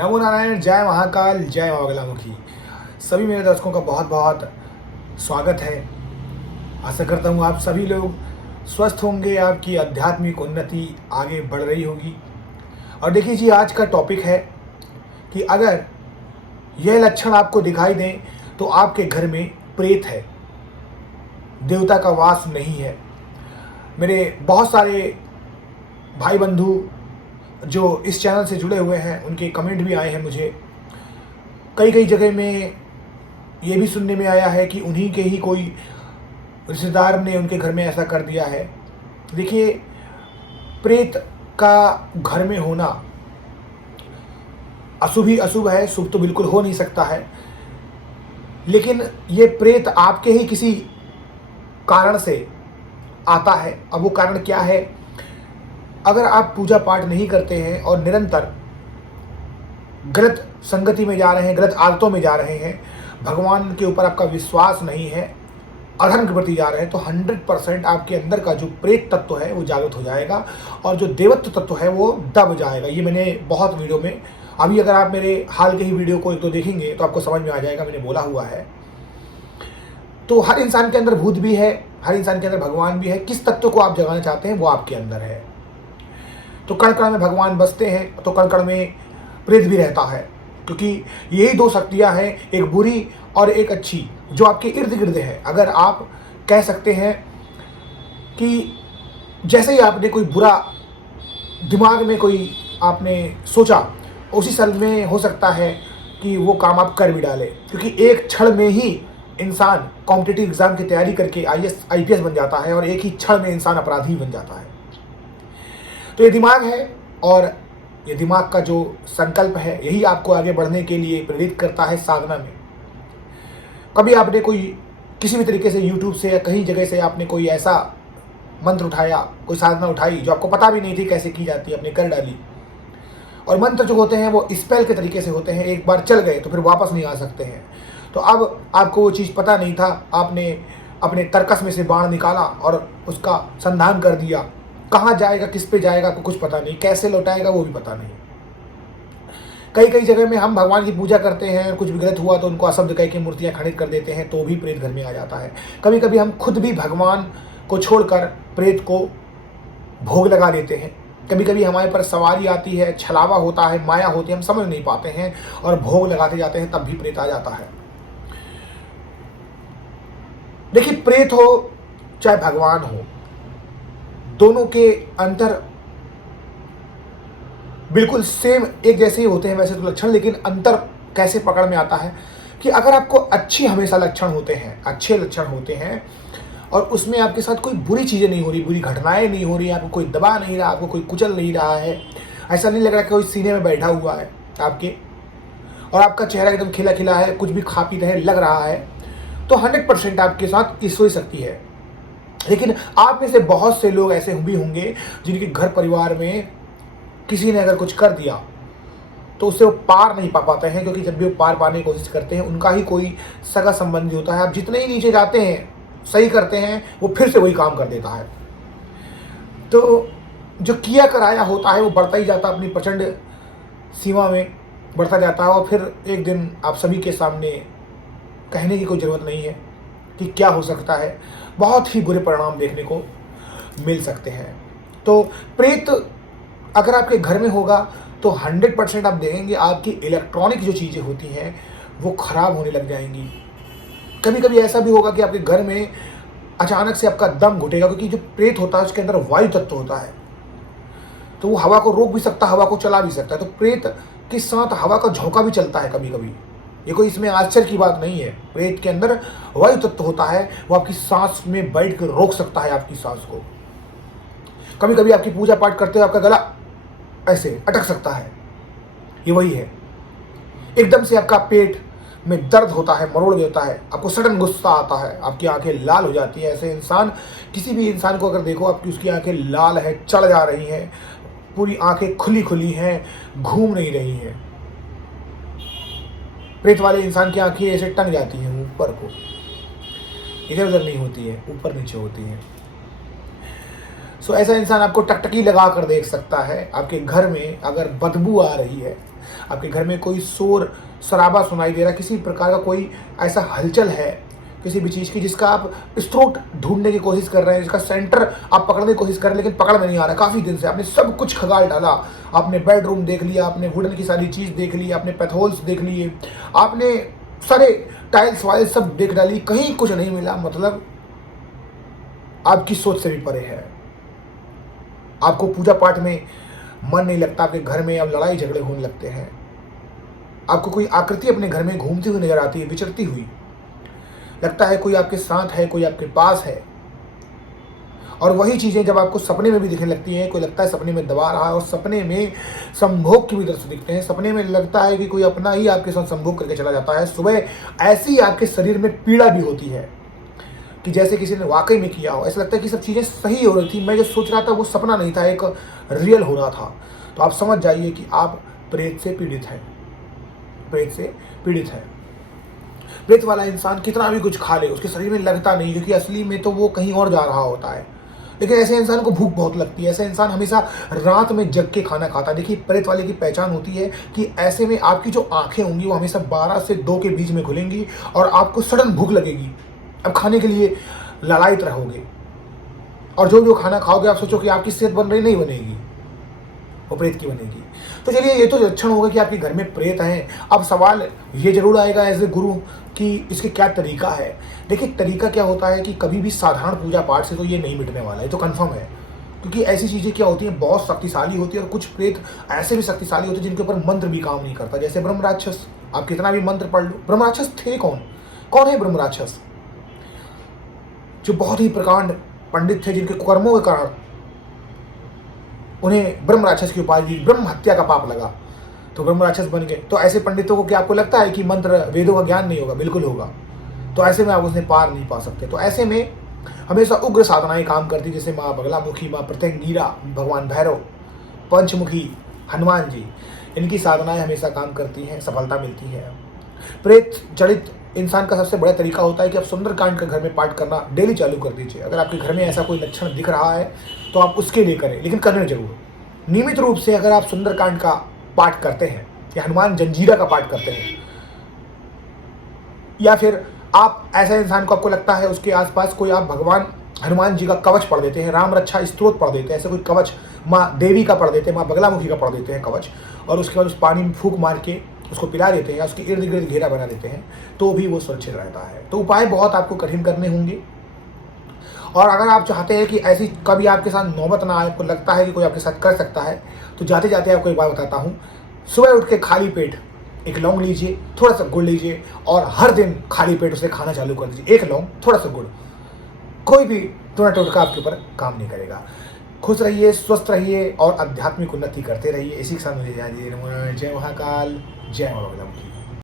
नमो नारायण, जय महाकाल, जय माँ बगलामुखी। सभी मेरे दर्शकों का बहुत बहुत स्वागत है। आशा करता हूँ आप सभी लोग स्वस्थ होंगे, आपकी आध्यात्मिक उन्नति आगे बढ़ रही होगी। और देखिए जी, आज का टॉपिक है कि अगर यह लक्षण आपको दिखाई दें तो आपके घर में प्रेत है, देवता का वास नहीं है। मेरे बहुत सारे भाई बंधु जो इस चैनल से जुड़े हुए हैं, उनके कमेंट भी आए हैं मुझे। कई कई जगह में ये भी सुनने में आया है कि उन्हीं के ही कोई रिश्तेदार ने उनके घर में ऐसा कर दिया है। देखिए, प्रेत का घर में होना अशुभ ही अशुभ है, शुभ तो बिल्कुल हो नहीं सकता है। लेकिन ये प्रेत आपके ही किसी कारण से आता है। अब वो कारण क्या है? अगर आप पूजा पाठ नहीं करते हैं और निरंतर गलत संगति में जा रहे हैं, गलत आदतों में जा रहे हैं, भगवान के ऊपर आपका विश्वास नहीं है, अधर्म के प्रति जा रहे हैं, तो 100% आपके अंदर का जो प्रेत तत्व है वो जागृत हो जाएगा और जो देवत्व तत्व है वो दब जाएगा। ये मैंने बहुत वीडियो में, अभी अगर आप मेरे हाल के ही वीडियो को एक दो देखेंगे तो आपको समझ में आ जाएगा, मैंने बोला हुआ है। तो हर इंसान के अंदर भूत भी है, हर इंसान के अंदर भगवान भी है। किस तत्व को आप जगाना चाहते हैं वो आपके अंदर है। तो कण कण में भगवान बसते हैं तो कण कण में प्रेत भी रहता है, क्योंकि यही दो शक्तियां हैं, एक बुरी और एक अच्छी, जो आपके इर्द गिर्द है। अगर आप कह सकते हैं कि जैसे ही आपने कोई बुरा दिमाग में कोई आपने सोचा, उसी साल में हो सकता है कि वो काम आप कर भी डालें, क्योंकि एक क्षण में ही इंसान कॉम्पिटिटिव एग्जाम की तैयारी करके IAS IPS बन जाता है और एक ही क्षण में इंसान अपराधी बन जाता है। तो ये दिमाग है और ये दिमाग का जो संकल्प है यही आपको आगे बढ़ने के लिए प्रेरित करता है साधना में। कभी आपने कोई किसी भी तरीके से YouTube से या कहीं जगह से आपने कोई ऐसा मंत्र उठाया, कोई साधना उठाई जो आपको पता भी नहीं थी कैसे की जाती है, आपने कर डाली। और मंत्र जो होते हैं वो स्पेल के तरीके से होते हैं, एक बार चल गए तो फिर वापस नहीं आ सकते हैं। तो अब आपको वो चीज़ पता नहीं था, आपने अपने तर्कस में से बाण निकाला और उसका संधान कर दिया। कहाँ जाएगा, किस पे जाएगा, आपको कुछ पता नहीं, कैसे लौटाएगा वो भी पता नहीं। कई कई जगह में हम भगवान की पूजा करते हैं, कुछ भी गलत हुआ तो उनको अशब्द कह के मूर्तियाँ खंडित कर देते हैं, तो भी प्रेत घर में आ जाता है। कभी कभी हम खुद भी भगवान को छोड़कर प्रेत को भोग लगा देते हैं। कभी कभी हमारे पर सवारी आती है, छलावा होता है, माया होती है, हम समझ नहीं पाते हैं और भोग लगाते जाते हैं, तब भी प्रेत आ जाता है। देखिए, प्रेत हो चाहे भगवान हो, दोनों के अंतर बिल्कुल सेम एक जैसे ही होते हैं वैसे तो लक्षण, लेकिन अंतर कैसे पकड़ में आता है कि अगर आपको अच्छी हमेशा लक्षण होते हैं, अच्छे लक्षण होते हैं और उसमें आपके साथ कोई बुरी चीज़ें नहीं हो रही, बुरी घटनाएं नहीं हो रही, आपको कोई दबा नहीं रहा, आपको कोई कुचल नहीं रहा है, ऐसा नहीं लग रहा कि कोई सीने में बैठा हुआ है आपके, और आपका चेहरा एकदम खिला खिला है, कुछ भी खा पी रहे लग रहा है, तो 100% आपके साथ ईश्वरी शक्ति है। लेकिन आप में से बहुत से लोग ऐसे भी होंगे जिनके घर परिवार में किसी ने अगर कुछ कर दिया तो उससे वो पार नहीं पा पाते हैं, क्योंकि जब भी वो पार पाने की कोशिश करते हैं उनका ही कोई सगा संबंधी होता है। आप जितने ही नीचे जाते हैं, सही करते हैं, वो फिर से वही काम कर देता है। तो जो किया कराया होता है वो बढ़ता ही जाता है, अपनी प्रचंड सीमा में बढ़ता जाता है, और फिर एक दिन आप सभी के सामने कहने की कोई ज़रूरत नहीं है कि क्या हो सकता है, बहुत ही बुरे परिणाम देखने को मिल सकते हैं। तो प्रेत अगर आपके घर में होगा तो 100% आप देखेंगे आपकी इलेक्ट्रॉनिक जो चीज़ें होती हैं वो ख़राब होने लग जाएंगी। कभी कभी ऐसा भी होगा कि आपके घर में अचानक से आपका दम घुटेगा, क्योंकि जो प्रेत होता है उसके अंदर वायु तत्व होता है, तो वो हवा को रोक भी सकता है, हवा को चला भी सकता है। तो प्रेत के साथ हवा का झोंका भी चलता है कभी कभी, ये कोई इसमें आश्चर्य की बात नहीं है। प्रेत के अंदर वायु तत्व होता है, वो आपकी सांस में बैठ कर रोक सकता है आपकी सांस को। कभी कभी आपकी पूजा पाठ करते हुए आपका गला ऐसे अटक सकता है, ये वही है। एकदम से आपका पेट में दर्द होता है, मरोड़ देता है, आपको सडन गुस्सा आता है, आपकी आंखें लाल हो जाती है। ऐसे इंसान, किसी भी इंसान को अगर देखो आपकी उसकी आंखें लाल है, चढ़ जा रही हैं, पूरी आंखें खुली खुली हैं, घूम नहीं रही हैं। प्रेत वाले इंसान की आंखें ऐसे टंग जाती हैं ऊपर को, इधर उधर नहीं होती है, ऊपर नीचे होती हैं। सो ऐसा इंसान आपको टकटकी लगा कर देख सकता है। आपके घर में अगर बदबू आ रही है आपके घर में कोई शोर शराबा सुनाई दे रहा है, किसी प्रकार का कोई ऐसा हलचल है किसी भी चीज़ की जिसका आप स्रोत ढूंढने की कोशिश कर रहे हैं, जिसका सेंटर आप पकड़ने की कोशिश कर रहे हैं लेकिन पकड़ में नहीं आ रहा। काफ़ी दिन से आपने सब कुछ खगाल डाला, आपने बेडरूम देख लिया, आपने वुडन की सारी चीज़ देख ली, आपने पैथोल्स देख लिए, आपने सारे टाइल्स वाइल्स सब देख डाली, कहीं कुछ नहीं मिला। मतलब आपकी सोच से भी परे है। आपको पूजा पाठ में मन नहीं लगता, आपके घर में अब लड़ाई झगड़े होने लगते हैं। आपको कोई आकृति अपने घर में घूमती हुई नजर आती है, विचरती हुई, लगता है कोई आपके साथ है, कोई आपके पास है। और वही चीज़ें जब आपको सपने में भी दिखने लगती हैं, कोई लगता है सपने में दबा रहा है, और सपने में संभोग के भी दृश्य दिखते हैं। सपने में लगता है कि कोई अपना ही आपके साथ संभोग करके चला जाता है। सुबह ऐसी आपके शरीर में पीड़ा भी होती है कि जैसे किसी ने वाकई में किया हो। ऐसा लगता है कि सब चीज़ें सही हो रही थी, मैं जो सोच रहा था वो सपना नहीं था, एक रियल हो रहा था। तो आप समझ जाइए कि आप प्रेत से पीड़ित हैं, प्रेत से पीड़ित हैं। प्रेत वाला इंसान कितना भी कुछ खा ले उसके शरीर में लगता नहीं, क्योंकि असली में तो वो कहीं और जा रहा होता है। लेकिन ऐसे इंसान को भूख बहुत लगती है, ऐसा इंसान हमेशा रात में जग के खाना खाता है। देखिए, प्रेत वाले की पहचान होती है कि ऐसे में आपकी जो आंखें होंगी वो हमेशा 12 से 2 के बीच में खुलेंगी और आपको सडन भूख लगेगी। अब खाने के लिए लालायित रहोगे और जो जो खाना खाओगे आप सोचो कि आपकी सेहत बन रही, नहीं बनेगी, वो प्रेत की बनेगी। तो चलिए, ये तो लक्षण होगा कि आपके घर में प्रेत हैं। अब सवाल ये जरूर आएगा एज ए गुरु कि इसके क्या तरीका है। देखिए, तरीका क्या होता है कि कभी भी साधारण पूजा पाठ से तो ये नहीं मिटने वाला है, तो कन्फर्म है। क्योंकि ऐसी चीज़ें क्या होती हैं, बहुत शक्तिशाली होती है, और कुछ प्रेत ऐसे भी शक्तिशाली होते हैं जिनके ऊपर मंत्र भी काम नहीं करता। जैसे ब्रह्म राक्षस, आप कितना भी मंत्र पढ़ लो। ब्रह्म राक्षस थे कौन? कौन है ब्रह्म राक्षस? जो बहुत ही प्रकांड पंडित थे, जिनके कर्मों के कारण उन्हें ब्रह्म राक्षस की उपाधि दी, ब्रह्म हत्या का पाप लगा तो ब्रह्म राक्षस बन गए। तो ऐसे पंडितों को क्या आपको लगता है कि मंत्र वेदों का ज्ञान नहीं होगा? बिल्कुल होगा। तो ऐसे में आप उसे पार नहीं पा सकते। तो ऐसे में हमेशा उग्र साधनाएं काम करती, जैसे माँ बगलामुखी, माँ प्रत्यंगिरा, भगवान भैरव, पंचमुखी हनुमान जी, इनकी साधनाएं हमेशा काम करती हैं, सफलता मिलती है। प्रेत जड़ित इंसान का सबसे बड़ा तरीका होता है कि आप सुंदरकांड का घर में पाठ करना डेली चालू कर दीजिए। अगर आपके घर में ऐसा कोई लक्षण दिख रहा है तो आप उसके लिए करें, लेकिन करने जरूर। नियमित रूप से अगर आप सुंदरकांड का पाठ करते हैं या हनुमान जंजीरा का पाठ करते हैं, या फिर आप ऐसा इंसान को आपको लगता है उसके आसपास कोई, आप भगवान हनुमान जी का कवच पढ़ देते हैं, राम रक्षा स्तोत्र पढ़ देते हैं, ऐसे कोई कवच माँ देवी का पढ़ देते हैं, माँ बगलामुखी का पढ़ देते हैं कवच, और उसके बाद उस पानी में फूंक मार के उसको पिला देते हैं या उसके इर्द गिर्द घेरा बना देते हैं, तो भी वो सुरक्षित रहता है। तो उपाय बहुत आपको कठिन करने होंगे। और अगर आप चाहते हैं कि ऐसी कभी आपके साथ नौबत ना आए, आपको लगता है कि कोई आपके साथ कर सकता है, तो जाते जाते आपको एक बात बताता हूँ। सुबह उठ के खाली पेट एक लौंग लीजिए, थोड़ा सा गुड़ लीजिए, और हर दिन खाली पेट उसे खाना चालू कर दीजिए। एक लौंग, थोड़ा सा गुड़, कोई भी टोना टोटका आपके ऊपर काम नहीं करेगा। खुश रहिए, स्वस्थ रहिए और आध्यात्मिक उन्नति करते रहिए। इसी के साथ मुझे जय महाकाल, जय माँ बगलामुखी।